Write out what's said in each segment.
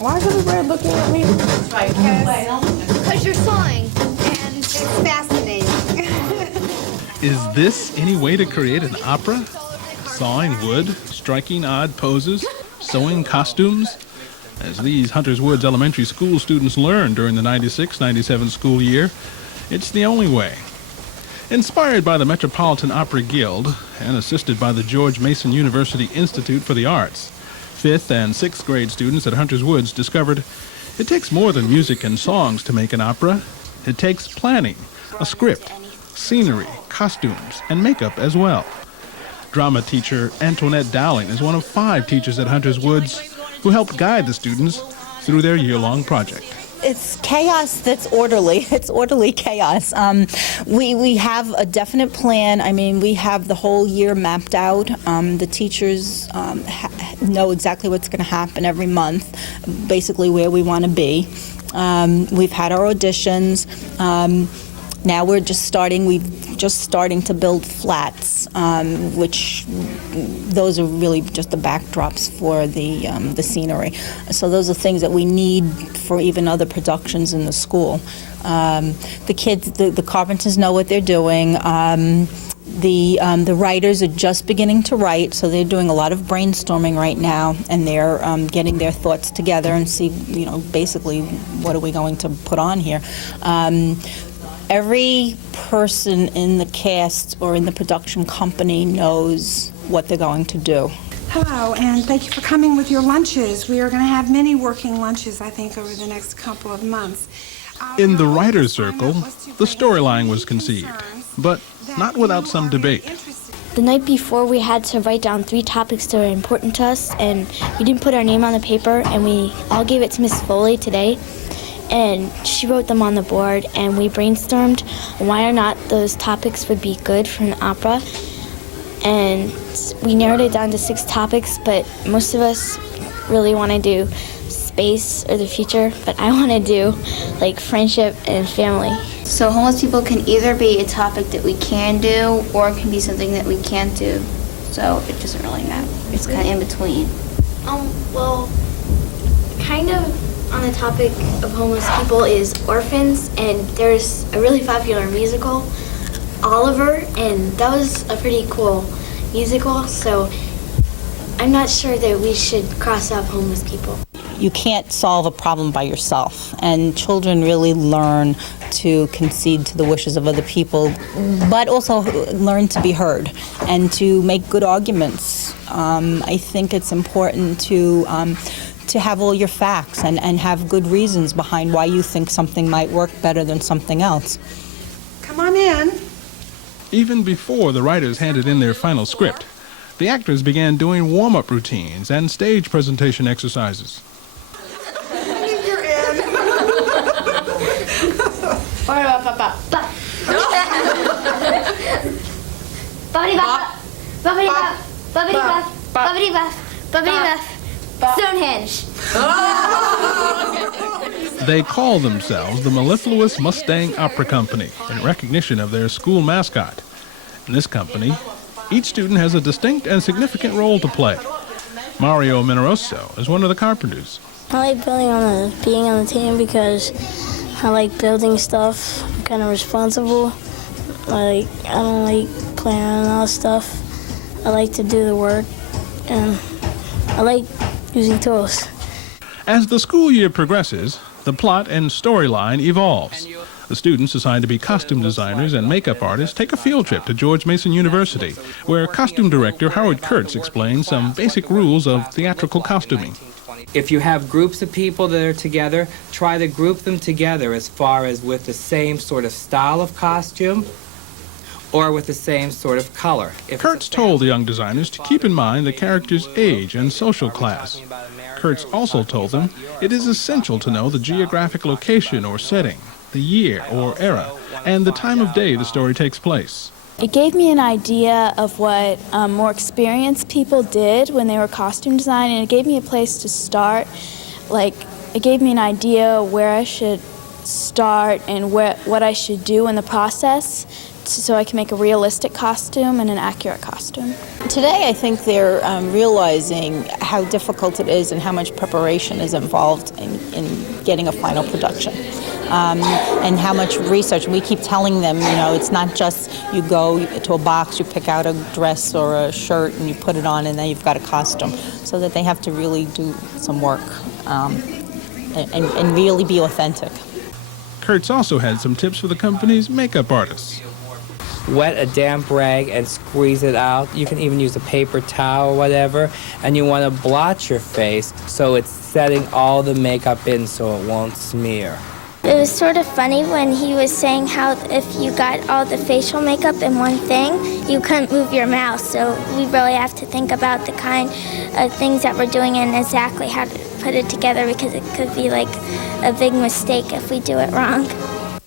Why is everybody looking at me? Because you're sawing, and it's fascinating. Is this any way to create an opera? Sawing wood, striking odd poses, sewing costumes? As these Hunters Woods Elementary School students learned during the 96-97 school year, it's the only way. Inspired by the Metropolitan Opera Guild and assisted by the George Mason University Institute for the Arts, 5th and 6th grade students at Hunters Woods discovered it takes more than music and songs to make an opera. It takes planning, a script, scenery, costumes, and makeup as well. Drama teacher Antoinette Dowling is one of 5 teachers at Hunters Woods who helped guide the students through their year-long project. It's chaos that's orderly. It's orderly chaos. We have a definite plan. I mean, we have the whole year mapped out. The teachers know exactly what's going to happen every month, basically where we want to be. We've had our auditions. Now we're just starting to build flats, which those are really just the backdrops for the scenery. So those are things that we need for even other productions in the school. The kids, the carpenters know what they're doing. The writers are just beginning to write, so they're doing a lot of brainstorming right now, and they're getting their thoughts together and see, basically what are we going to put on here. Every person in the cast or in the production company knows what they're going to do. Hello, and thank you for coming with your lunches. We are going to have many working lunches, I think, over the next couple of months. In the writer's circle, the storyline was conceived, but not without some debate. The night before, we had to write down 3 topics that were important to us, and we didn't put our name on the paper, and we all gave it to Miss Foley today. And she wrote them on the board, and we brainstormed why or not those topics would be good for an opera. And we narrowed it down to 6 topics, but most of us really want to do space or the future, but I want to do like friendship and family. So homeless people can either be a topic that we can do, or it can be something that we can't do. So it doesn't really matter. It's kind of in between. Well, kind of on the topic of homeless people is orphans, and there's a really popular musical, Oliver, and that was a pretty cool musical, so I'm not sure that we should cross off homeless people. You can't solve a problem by yourself, and children really learn to concede to the wishes of other people, but also learn to be heard and to make good arguments. I think it's important to have all your facts and have good reasons behind why you think something might work better than something else. Come on in. Even before the writers handed in their final script, the actors began doing warm-up routines and stage presentation exercises. You're in. Stonehenge. They call themselves the Mellifluous Mustang Opera Company in recognition of their school mascot. In this company, each student has a distinct and significant role to play. Mario Mineroso is one of the carpenters. I like being on the team because I like building stuff. I'm kind of responsible. I don't like playing around and all stuff. I like to do the work, and I like using tools. As the school year progresses, the plot and storyline evolves. The students assigned to be costume designers and makeup artists take a field trip to George Mason University, where costume director Howard Kurtz explains some basic rules of theatrical costuming. If you have groups of people that are together, try to group them together as far as with the same sort of style of costume or with the same sort of color. Kurtz told the young designers to keep in mind the character's age and social class. Kurtz also told them it is essential to know the geographic location or setting, the year or era, and the time of day the story takes place. It gave me an idea of what more experienced people did when they were costume designing, and it gave me a place to start. It gave me an idea where I should start and what I should do in the process so I can make a realistic costume and an accurate costume. Today, I think they're realizing how difficult it is and how much preparation is involved in getting a final production. And how much research. We keep telling them, it's not just you go to a box, you pick out a dress or a shirt and you put it on and then you've got a costume. So that they have to really do some work and really be authentic. Kurtz also had some tips for the company's makeup artists. Wet a damp rag and squeeze it out. You can even use a paper towel or whatever. And you want to blotch your face so it's setting all the makeup in so it won't smear. It was sort of funny when he was saying how if you got all the facial makeup in one thing, you couldn't move your mouth. So we really have to think about the kind of things that we're doing and exactly how to put it together, because it could be like a big mistake if we do it wrong.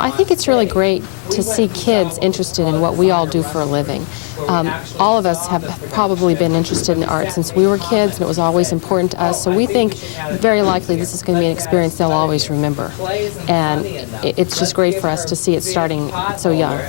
I think it's really great to see kids interested in what we all do for a living. All of us have probably been interested in art since we were kids, and it was always important to us. So we think very likely this is going to be an experience they'll always remember. And it's just great for us to see it starting so young.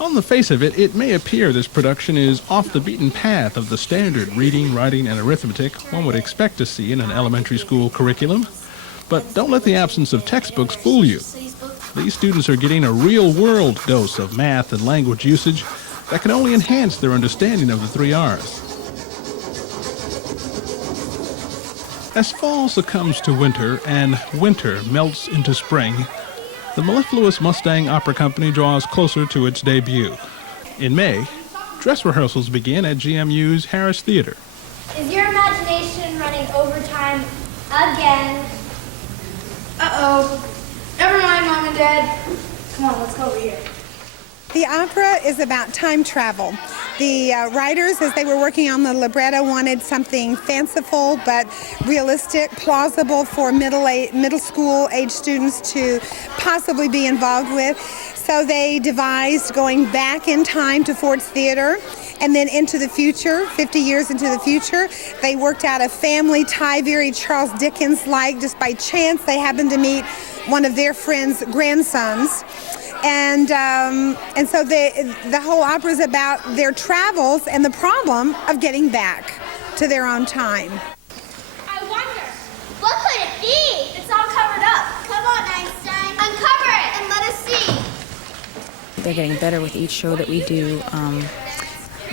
On the face of it, it may appear this production is off the beaten path of the standard reading, writing, and arithmetic one would expect to see in an elementary school curriculum. But don't let the absence of textbooks fool you. These students are getting a real-world dose of math and language usage that can only enhance their understanding of the 3 R's. As fall succumbs to winter and winter melts into spring, the mellifluous Mustang Opera Company draws closer to its debut. In May, dress rehearsals begin at GMU's Harris Theater. Is your imagination running overtime again? Uh-oh. Never mind, Mom and Dad. Come on, let's go over here. The opera is about time travel. The writers, as they were working on the libretto, wanted something fanciful but realistic, plausible for middle school age students to possibly be involved with. So they devised going back in time to Ford's Theater and then into the future, 50 years into the future. They worked out a family tie, very Charles Dickens-like. Just by chance, they happened to meet one of their friends' grandsons. And so the whole opera is about their travels and the problem of getting back to their own time. I wonder, what could it be? It's all covered up. Come on, Einstein. Uncover it and let us see. They're getting better with each show that we do.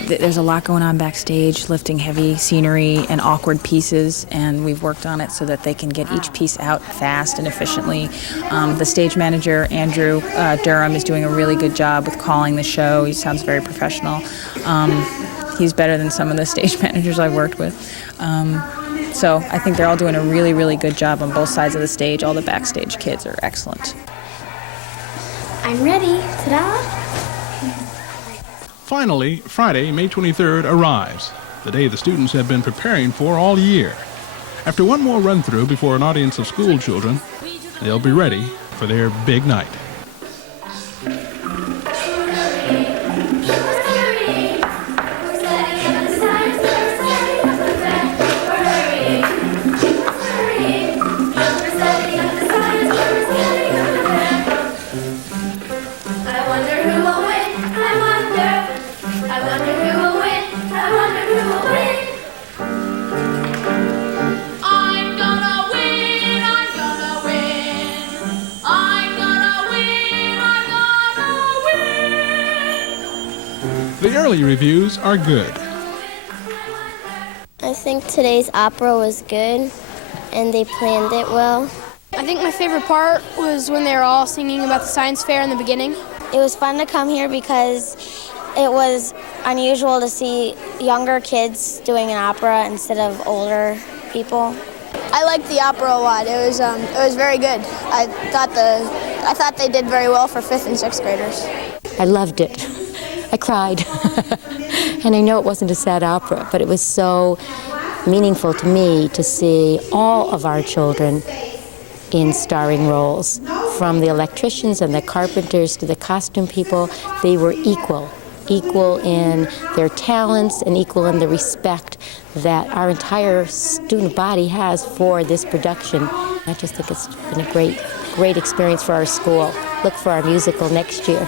There's a lot going on backstage, lifting heavy scenery and awkward pieces, and we've worked on it so that they can get each piece out fast and efficiently. The stage manager, Andrew Durham, is doing a really good job with calling the show. He sounds very professional. He's better than some of the stage managers I've worked with. So I think they're all doing a really, really good job on both sides of the stage. All the backstage kids are excellent. I'm ready. Ta-da! Finally, Friday, May 23rd arrives, the day the students have been preparing for all year. After one more run-through before an audience of school children, they'll be ready for their big night. The early reviews are good. I think today's opera was good, and they planned it well. I think my favorite part was when they were all singing about the science fair in the beginning. It was fun to come here because it was unusual to see younger kids doing an opera instead of older people. I liked the opera a lot. It was very good. I thought they did very well for 5th and 6th graders. I loved it. I cried. And I know it wasn't a sad opera, but it was so meaningful to me to see all of our children in starring roles. From the electricians and the carpenters to the costume people, they were equal in their talents and equal in the respect that our entire student body has for this production. I just think it's been a great experience for our school. Look for our musical next year.